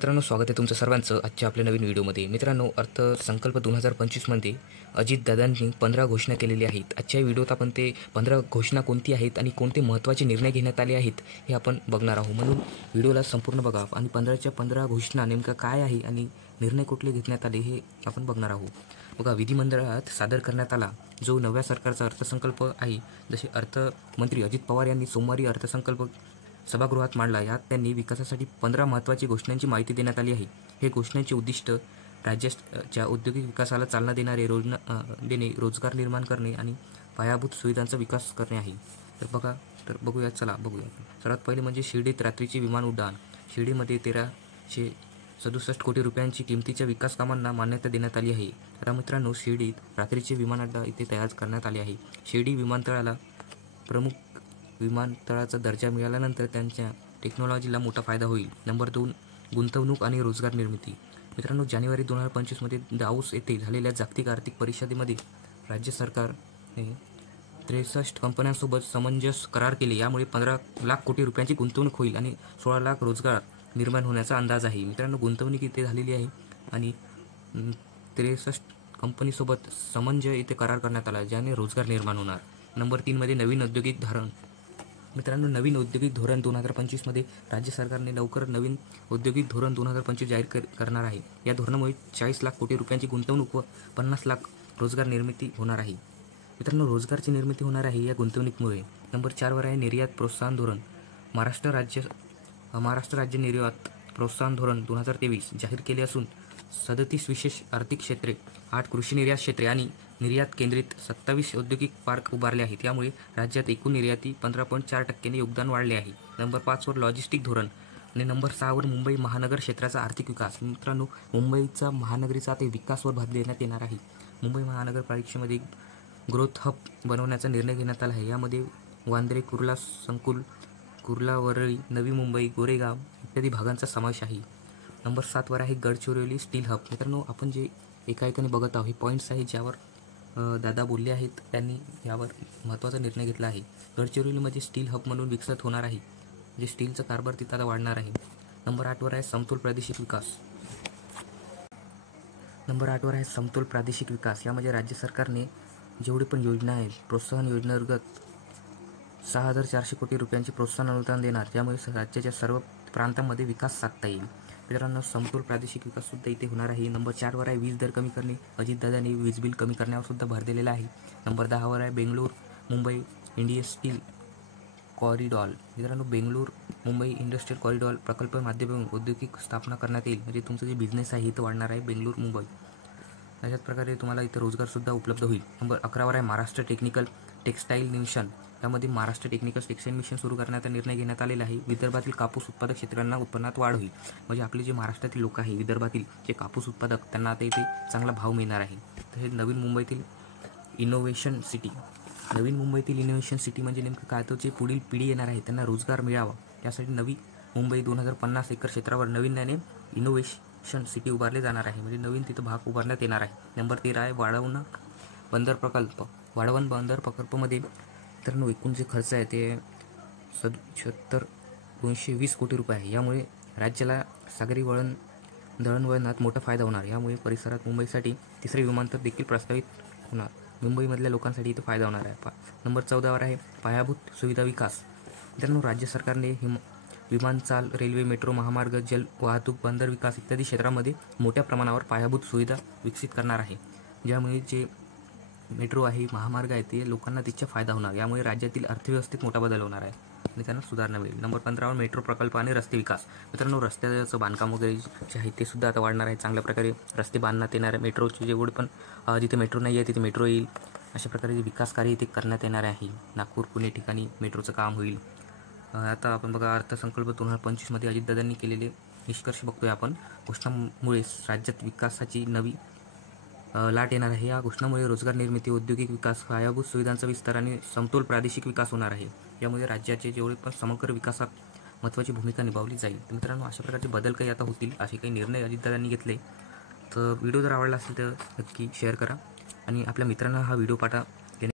मित्रांनो, स्वागत आहे तुमचं सर्वांचं आजच्या आपल्या नवीन व्हिडिओमध्ये. मित्रांनो, अर्थसंकल्प 2025मध्ये अजितदादांनी 15 घोषणा केलेल्या आहेत. आजच्या व्हिडिओत आपण ते 15 घोषणा कोणती आहेत आणि कोणते महत्त्वाचे निर्णय घेण्यात आले आहेत हे आपण बघणार आहोत. म्हणून व्हिडिओला संपूर्ण बघा आणि 15च्या 15 घोषणा नेमका काय आहे आणि निर्णय कुठले घेण्यात आले हे आपण बघणार आहोत. बघा, विधिमंडळात सादर करण्यात आला जो नव्या सरकारचा अर्थसंकल्प आहे. जसे अर्थमंत्री अजित पवार यांनी सोमवारी अर्थसंकल्प सभागृहात मांडला. यात त्यांनी विकासासाठी 15 महत्त्वाची घोषणांची माहिती देण्यात आली आहे. हे घोषणांचे उद्दिष्ट राज्याच्या औद्योगिक विकासाला चालना देणे, रोजगार निर्माण करणे आणि पायाभूत सुविधांचा विकास करणे आहे. तर बघूया. सर्वात पहिले म्हणजे शिर्डीत रात्रीचे विमान उड्डाण. शिर्डीमध्ये 1367 कोटी रुपयांची किमतीच्या विकास कामांना मान्यता देण्यात आली आहे. तर मित्रांनो, शिर्डीत रात्रीचे विमान अड्डा इथे तयार करण्यात आले आहे. शिर्डी विमानतळाला प्रमुख विमानतळाचा दर्जा मिळाल्यानंतर त्यांच्या टेक्नॉलॉजीला मोठा फायदा होईल. नंबर 2, गुंतवणूक आणि रोजगार निर्मिती. मित्रांनो, जानेवारी 2025मध्ये दावोस येथे झालेल्या जागतिक आर्थिक परिषदेमध्ये राज्य सरकारने 63 कंपन्यांसोबत समंजस करार केले. यामुळे 15 लाख कोटी रुपयांची गुंतवणूक होईल आणि 16 लाख रोजगार निर्माण होण्याचा अंदाज आहे. मित्रांनो, गुंतवणूक इथे झालेली आहे आणि 63 कंपनीसोबत समंजस इथे करार करण्यात आला, ज्याने रोजगार निर्माण होणार. नंबर 3 मध्ये नवीन औद्योगिक धोरण. मित्रांनो, नवीन औद्योगिक धोरण 2025मध्ये राज्य सरकारने लवकर नवीन औद्योगिक धोरण 2025 जाहीर करणार आहे. या धोरणामुळे 40 लाख कोटी रुपयांची गुंतवणूक व 50 लाख रोजगार निर्मिती होणार आहे. मित्रांनो, रोजगारची निर्मिती होणार आहे या गुंतवणुकीमुळे. नंबर 4 वर आहे निर्यात प्रोत्साहन धोरण. महाराष्ट्र राज्य निर्यात प्रोत्साहन धोरण 2023 जाहीर केले असून 37 विशेष आर्थिक क्षेत्रे, 8 कृषी निर्यात क्षेत्रे आणि निर्यात केंद्रित 27 औद्योगिक पार्क उभारले आहेत. यामुळे राज्यात एकूण निर्याती 15.4% योगदान वाढले आहे. नंबर 5 वर लॉजिस्टिक धोरण आणि नंबर 6 वर मुंबई महानगर क्षेत्राचा आर्थिक विकास. मित्रांनो, मुंबईचा महानगरीचा ते विकासवर भर देण्यात येणार आहे. मुंबई महानगरपालिकेमध्ये ग्रोथ हब बनवण्याचा निर्णय घेण्यात आला आहे. यामध्ये वांद्रे, कुर्ला संकुल, कुर्ला, वरळी, नवी मुंबई, गोरेगाव इत्यादी भागांचा समावेश आहे. नंबर 7 वर आहे गडचिरोली स्टील हब. मित्रांनो, आपण जे एकाएकाने बघत आहोत हे पॉईंट्स आहेत ज्यावर दादा बोलले आहेत. त्यांनी यावर महत्त्वाचा निर्णय घेतला आहे. गडचिरोलीमध्ये स्टील हब म्हणून विकसित होणार आहे, जे स्टीलचा कारभार तिथं आता वाढणार आहे. नंबर 8 वर आहे समतोल प्रादेशिक विकास. यामध्ये राज्य सरकारने जेवढे पण योजना आहेत, प्रोत्साहन योजनेअंतर्गत 6400 कोटी रुपयांची प्रोत्साहन अनुदान देणार, ज्यामुळे राज्याच्या सर्व प्रांतांमध्ये विकास साधता येईल. मित्रांनो, समतोल प्रादेशिक विकास सुद्धा इथे होणार आहे. नंबर 4 वर आहे वीज दर कमी करणे. अजितदादांनी वीज बिल कमी करण्यावर सुद्धा भर दिलेला आहे. नंबर 10 वर आहे Bengaluru Mumbai Indian steel corridor. मित्रांनो, बेंगळूर मुंबई इंडस्ट्रियल कॉरिडॉर प्रकल्प माध्यमातून औद्योगिक स्थापना करण्यात येईल. म्हणजे तुमचं जे बिझनेस आहे इथं वाढणार आहे बेंगळूर मुंबई. अशाच प्रकारे तुम्हाला इथं रोजगारसुद्धा उपलब्ध होईल. नंबर 11 वर आहे महाराष्ट्र टेक्निकल टेक्स्टाईल मिशन. यामध्ये महाराष्ट्र टेक्निकल टेक्स्टाईल मिशन सुरू करण्याचा निर्णय घेण्यात आलेला आहे. विदर्भातील कापूस उत्पादक शेतकऱ्यांना उत्पन्नात वाढ होईल. म्हणजे आपले जे महाराष्ट्रातील लोक आहे, विदर्भातील जे कापूस उत्पादक, त्यांना आता इथे चांगला भाव मिळणार आहे. तर हे नवीन मुंबईतील इनोव्हेशन सिटी म्हणजे नेमकं काय, तर जे पुढील पिढी येणार आहे त्यांना रोजगार मिळावा यासाठी नवी मुंबई 2050 एकर क्षेत्रावर नवीन इनोव्हेशन सिटी उभारले जाणार आहे. म्हणजे नवीन तिथं भाग उभारण्यात येणार आहे. नंबर 13 आहे वाढवण बंदर प्रकल्पमध्ये. तर एकूण जे खर्च आहे ते 220 कोटी रुपये आहे. यामुळे राज्याला सागरी दळणवळणात मोठा फायदा होणार. यामुळे परिसरात मुंबईसाठी 3रे विमानतळ देखील प्रस्तावित होणार. मुंबईमधल्या लोकांसाठी इथं फायदा होणार आहे. नंबर 14 वर आहे पायाभूत सुविधा विकास. मित्रांनो, राज्य सरकारने विमानचाल, रेल्वे, मेट्रो, महामार्ग, जल वाहतूक, बंदर विकास इत्यादी क्षेत्रामध्ये मोठ्या प्रमाणावर पायाभूत सुविधा विकसित करणार आहे. ज्यामुळे जे मेट्रो आहे, महामार्ग आहे, ते लोकांना तिचा फायदा होणार. यामुळे राज्यातील अर्थव्यवस्थेत मोठा बदल होणार आहे आणि त्यांना सुधारणा मिळेल. नंबर 15 वर मेट्रो प्रकल्प आणि रस्ते विकास. मित्रांनो, रस्त्याचं बांधकाम वगैरे जे आहे ते सुद्धा आता वाढणार आहे. चांगल्या प्रकारे रस्ते बांधण्यात येणार आहे. मेट्रोचे जेवढे पण जिथे मेट्रो नाही आहे तिथे मेट्रो येईल. अशा प्रकारे विकास कार्य इथे करण्यात येणार आहे. नागपूर, पुणे ठिकाणी मेट्रोचं काम होईल. आता आपण बघा, अर्थसंकल्प 2025मध्ये अजितदादांनी केलेले निष्कर्ष बघतोय आपण. घोषणामुळे राज्यात विकासाची नवी लाट येणार आहे. या घोषणामुळे रोजगार निर्मिती, औद्योगिक विकास, पायाभूत सुविधांचा विस्तार आणि समतोल प्रादेशिक विकास होणार आहे. यामुळे राज्याचे जेवढे पण समग्र विकासात महत्त्वाची भूमिका निभावली जाईल. तर मित्रांनो, अशा प्रकारचे बदल काही आता होतील, असे काही निर्णय अजितदादांनी घेतले. तर व्हिडिओ जर आवडला असेल तर नक्की शेअर करा आणि आपल्या मित्रांना हा व्हिडिओ